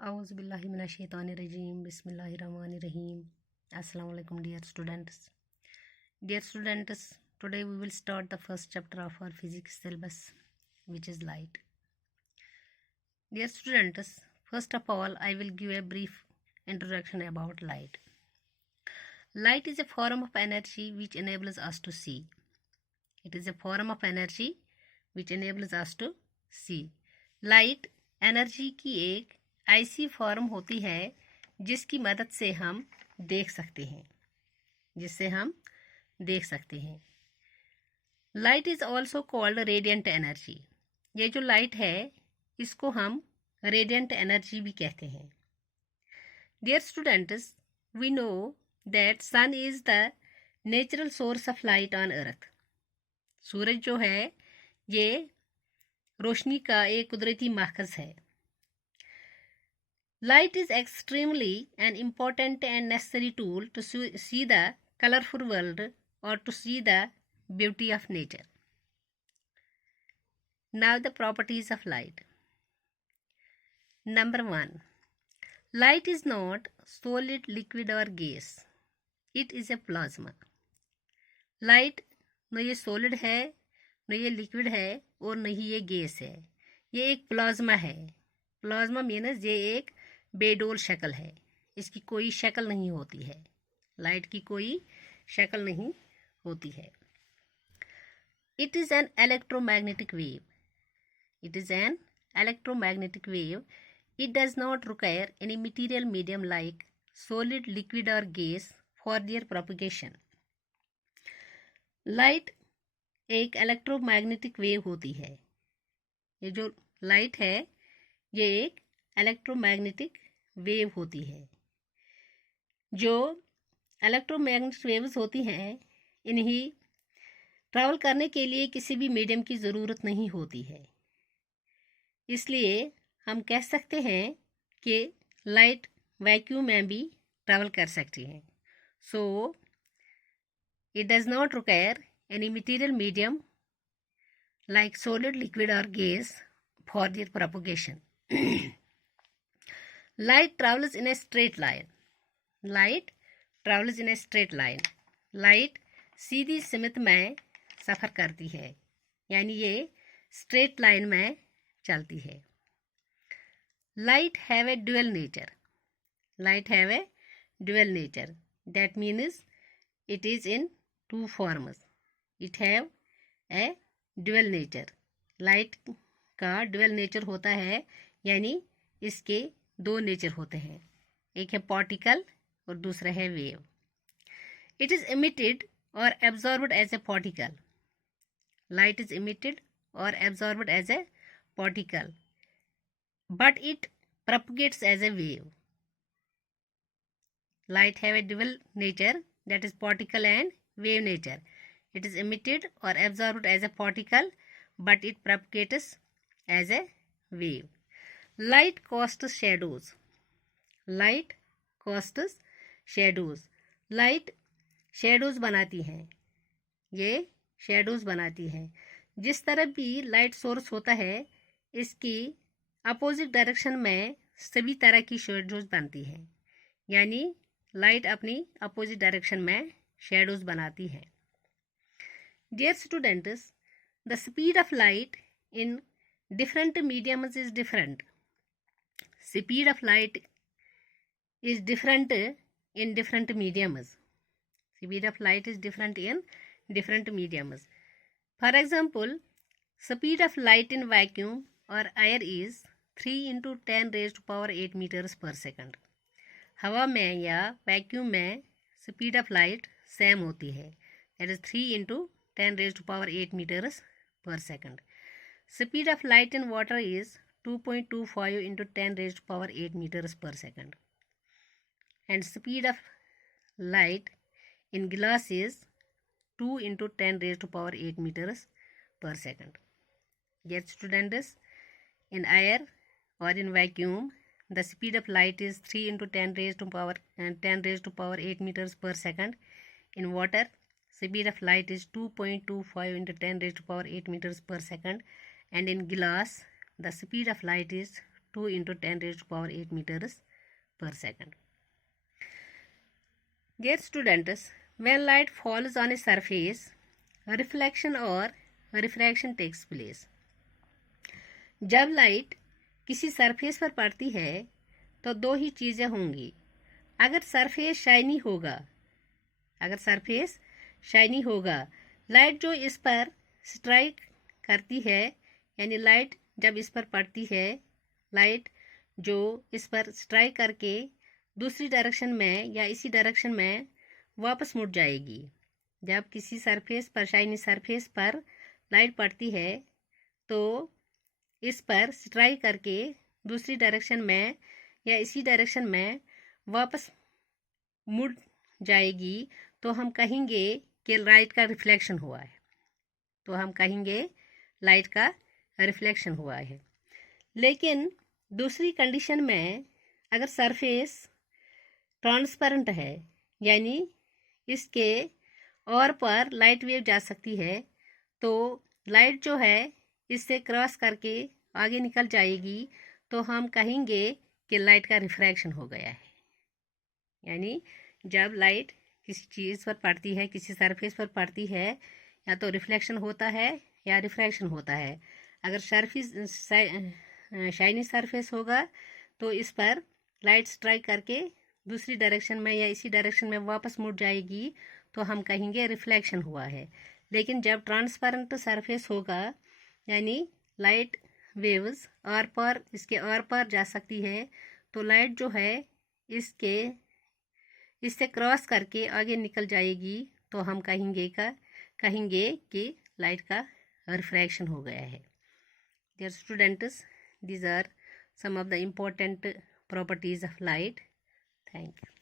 Auzubillahiminash-shaytanir-rajim. Bismillahir-rahmanir-rahim. Assalamu alaikum, dear students. Dear students, today we will start the first chapter of our physics syllabus, which is light. Dear students, first of all, I will give a brief introduction about light. Light is a form of energy which enables us to see. It is a form of energy which enables us to see. Light energy की एक ऐसी form होती है जिसकी मदद से हम देख सकते हैं light is also called radiant energy. ये जो लाइट है इसको हम रेडियंट एनर्जी भी कहते हैं. Dear students, we know that sun is the natural source of light on earth. सूरज जो है ये रोशनी का एक कुदरती माखज़ है. Light is extremely an important and necessary tool to see the colorful world or to see the beauty of nature. Now the properties of light. Number 1. Light is not solid, liquid or gas. It is a plasma. Light न ये solid है, न ये liquid है और न ही ये gas है. ये एक प्लाज्मा है. प्लाज्मा मीन्स ये एक बेडोल शक्ल है. इसकी कोई शक्ल नहीं होती है. लाइट की कोई शक्ल नहीं होती है. It is an electromagnetic wave. It is an electromagnetic wave. It does not require any material medium like solid, liquid और gas for their propagation. Light एक इलेक्ट्रोमैग्नेटिक वेव होती है. ये जो लाइट है ये एक इलेक्ट्रोमैग्नेटिक वेव होती है. जो इलेक्ट्रोमैग्नेटिक वेव्स होती हैं इन्हीं ट्रैवल करने के लिए किसी भी मीडियम की ज़रूरत नहीं होती है. इसलिए हम कह सकते हैं कि लाइट वैक्यूम में भी ट्रैवल कर सकती है. So it does not require any material medium like solid, liquid और gas for their propagation. Light travels in a straight line. Light travels in a straight line. Light सीधी सिमत में सफ़र करती है, यानी ये straight line में चलती है. Light have a dual nature. Light have a dual nature. That means it is in two forms. It have a dual nature. Light का dual nature होता है, यानी इसके दो नेचर होते हैं. एक है पार्टिकल और दूसरा है वेव. इट इज़ इमिटेड और absorbed as a particle. Light is emitted और absorbed as a particle, but it propagates as a wave. Light have a dual nature, that is particle and wave nature. It is emitted और absorbed as a particle, but it propagates as a wave. Light casts shadows. Light casts shadows. Light shadows बनाती हैं. ये shadows बनाती हैं. जिस तरफ भी light source होता है इसकी अपोजिट डायरेक्शन में सभी तरह की शेडोज बनती हैं, यानी लाइट अपनी अपोजिट डायरेक्शन में शेडोज बनाती है. Dear students, the speed of light in different mediums is different. Speed of light is different in different mediums. Speed of light is different in different mediums. For example, speed of light in vacuum or air is 3 into 10 raised to power 8 meters per second. हवा में या vacuum में speed of light same होती है, that is 3 into 10 raised to power 8 meters per second. Speed of light in water is 2.25 into 10 raised to power 8 meters per second. And speed of light in glass is 2 into 10 raised to power 8 meters per second. Yet students, in air or in vacuum, the speed of light is 3 into 10 raised to power 8 meters per second. In water, speed of light is 2.25 into 10 raised to power 8 meters per second. And in glass, the speed of light is 2 into 10 raised to power 8 meters per second. Dear students, when light falls on a surface, reflection or refraction takes place. जब light किसी surface पर पड़ती है तो दो ही चीज़ें होंगी. अगर सरफेस शाइनी होगा, लाइट जो इस पर स्ट्राइक करती है, यानी लाइट जब इस पर पड़ती है, लाइट जो इस पर स्ट्राइक करके दूसरी डायरेक्शन में या इसी डायरेक्शन में वापस मुड़ जाएगी. जब किसी सरफेस पर, शाइनी सरफेस पर लाइट पड़ती है तो इस पर स्ट्राइक करके दूसरी डायरेक्शन में या इसी डायरेक्शन में वापस मुड़ जाएगी, तो हम कहेंगे कि लाइट का रिफ्लेक्शन हुआ है. लेकिन दूसरी कंडीशन में अगर सरफेस ट्रांसपेरेंट है, यानी इसके और पर लाइट वेव जा सकती है, तो लाइट जो है इससे क्रॉस करके आगे निकल जाएगी, तो हम कहेंगे कि लाइट का रिफ्रैक्शन हो गया है. यानी जब लाइट किसी चीज़ पर पड़ती है, किसी सरफेस पर पड़ती है, या तो रिफ्लेक्शन होता है या रिफ्रैक्शन होता है. अगर शाइनी सरफेस होगा तो इस पर लाइट स्ट्राइक करके दूसरी डायरेक्शन में या इसी डायरेक्शन में वापस मुड़ जाएगी, तो हम कहेंगे रिफ्लेक्शन हुआ है. लेकिन जब ट्रांसपेरेंट सरफेस होगा, यानी लाइट वेव्स इसके आर पार जा सकती है, तो लाइट जो है इससे क्रॉस करके आगे निकल जाएगी, तो हम कहेंगे कि लाइट का रिफ्रैक्शन हो गया है. Dear students, these are some of the important properties of light. Thank you.